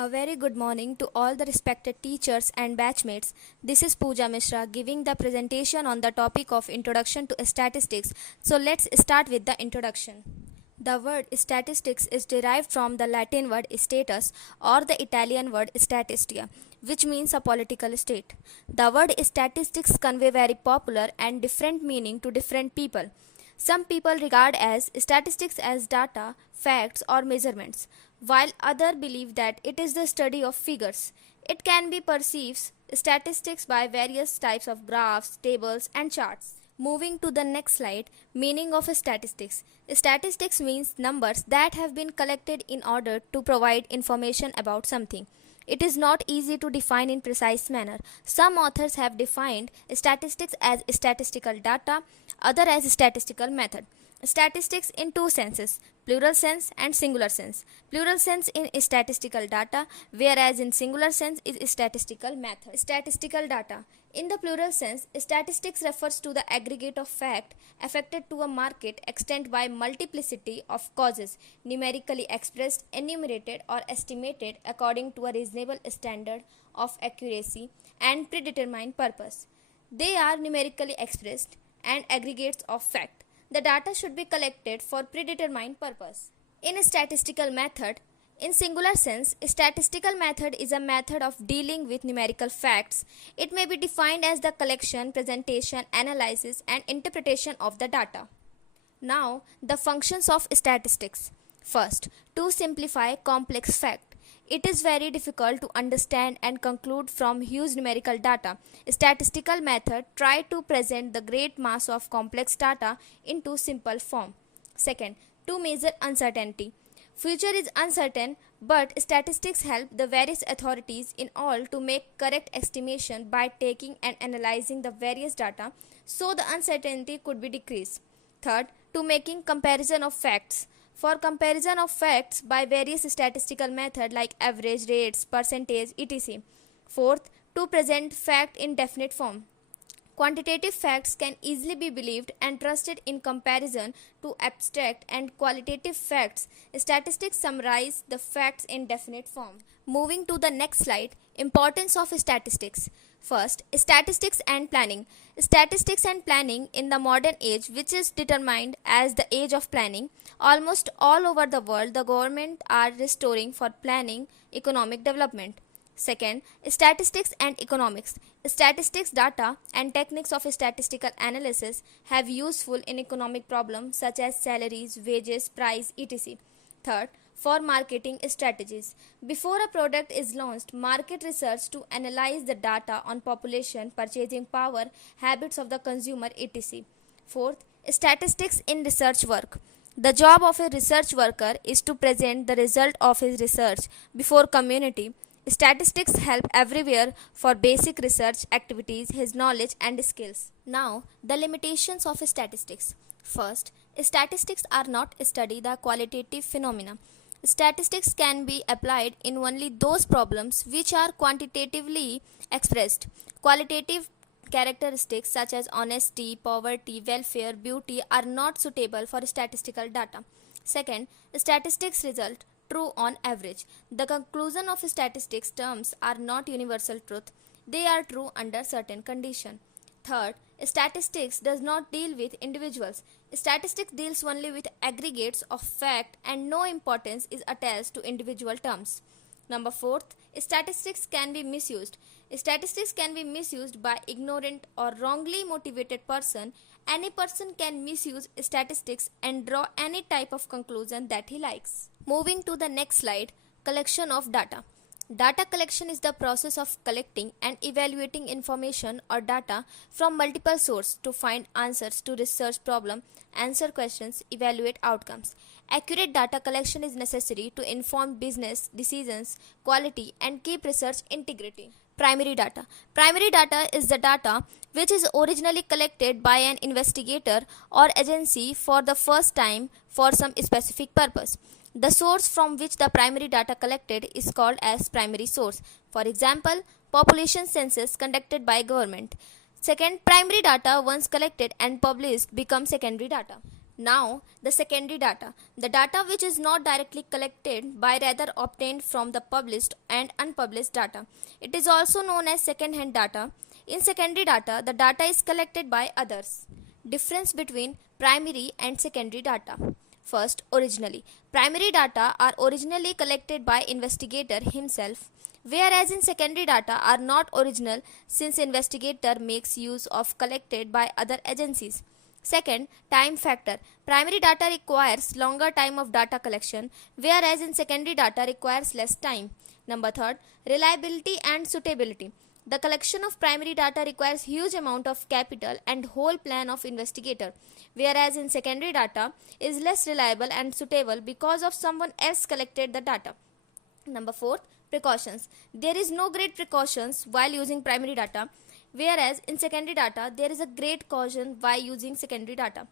A very good morning to all the respected teachers and batchmates. This is Pooja Mishra giving the presentation on the topic of Introduction to Statistics. So let's start with the introduction. The word statistics is derived from the Latin word status or the Italian word statistica, which means a political state. The word statistics convey very popular and different meaning to different people. Some people regard as statistics as data, facts or measurements, while others believe that it is the study of figures. It can be perceived statistics by various types of graphs, tables and charts. Moving to the next slide, meaning of statistics. Statistics means numbers that have been collected in order to provide information about something. It is not easy to define in precise manner. Some authors have defined statistics as statistical data, other as statistical method. Statistics in two senses, plural sense and singular sense. Plural sense in statistical data, whereas in singular sense is statistical method. Statistical data. In the plural sense, statistics refers to the aggregate of fact affected to a market extent by multiplicity of causes, numerically expressed, enumerated or estimated according to a reasonable standard of accuracy and predetermined purpose. They are numerically expressed and aggregates of fact. The data should be collected for predetermined purpose. In a statistical method, in singular sense, a statistical method is a method of dealing with numerical facts. It may be defined as the collection, presentation, analysis, and interpretation of the data. Now, the functions of statistics. First, to simplify complex fact. It is very difficult to understand and conclude from huge numerical data. Statistical method try to present the great mass of complex data into simple form. Second, to measure uncertainty. Future is uncertain, but statistics help the various authorities in all to make correct estimation by taking and analyzing the various data, so the uncertainty could be decreased. Third, to making comparison of facts. For comparison of facts by various statistical methods like average rates, percentage, etc. Fourth, to present fact in definite form. Quantitative facts can easily be believed and trusted in comparison to abstract and qualitative facts. Statistics summarize the facts in definite form. Moving to the next slide, importance of statistics. First, statistics and planning. Statistics and planning in the modern age, which is determined as the age of planning, almost all over the world the government are restoring for planning economic development. Second, statistics and economics. Statistics data and techniques of statistical analysis have useful in economic problems such as salaries, wages, price, etc. Third, for marketing strategies. Before a product is launched, market research to analyze the data on population, purchasing power, habits of the consumer, etc. Fourth, statistics in research work. The job of a research worker is to present the result of his research before community. Statistics help everywhere for basic research activities, his knowledge and skills. Now, the limitations of statistics. First, statistics are not study the qualitative phenomena. Statistics can be applied in only those problems which are quantitatively expressed. Qualitative characteristics such as honesty, poverty, welfare, beauty are not suitable for statistical data. Second, statistics result true on average. The conclusion of statistics terms are not universal truth. They are true under certain condition. Third, statistics does not deal with individuals. Statistics deals only with aggregates of fact and no importance is attached to individual terms. Number fourth, statistics can be misused. Statistics can be misused by ignorant or wrongly motivated person. Any person can misuse statistics and draw any type of conclusion that he likes. Moving to the next slide, collection of data. Data collection is the process of collecting and evaluating information or data from multiple sources to find answers to research problem, answer questions, evaluate outcomes. Accurate data collection is necessary to inform business decisions, quality, and keep research integrity. Primary data. Primary data is the data which is originally collected by an investigator or agency for the first time for some specific purpose. The source from which the primary data collected is called as primary source. For example, population census conducted by government. Second, primary data once collected and published become secondary data. Now, the secondary data, the data which is not directly collected but rather obtained from the published and unpublished data. It is also known as second-hand data. In secondary data, the data is collected by others. Difference between primary and secondary data. First, originally. Primary data are originally collected by investigator himself, whereas in secondary data are not original since investigator makes use of collected by other agencies. Second, time factor. Primary data requires longer time of data collection, whereas in secondary data requires less time. Number third, reliability and suitability. The collection of primary data requires huge amount of capital and whole plan of investigator, whereas in secondary data is less reliable and suitable because of someone else collected the data. Number fourth, precautions. There is no great precautions while using primary data, whereas in secondary data there is a great caution while using secondary data.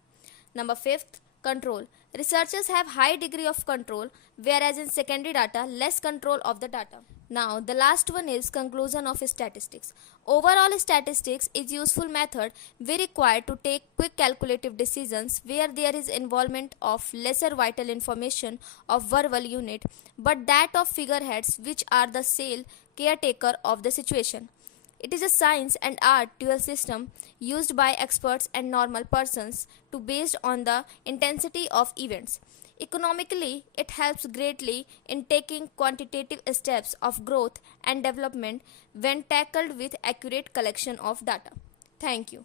Number fifth, control. Researchers have high degree of control, whereas in secondary data less control of the data. Now the last one is conclusion of statistics. Overall, statistics is useful method we require to take quick calculative decisions where there is involvement of lesser vital information of verbal unit but that of figureheads which are the sole caretaker of the situation. It is a science and art dual system used by experts and normal persons to based on the intensity of events. Economically, it helps greatly in taking quantitative steps of growth and development when tackled with accurate collection of data. Thank you.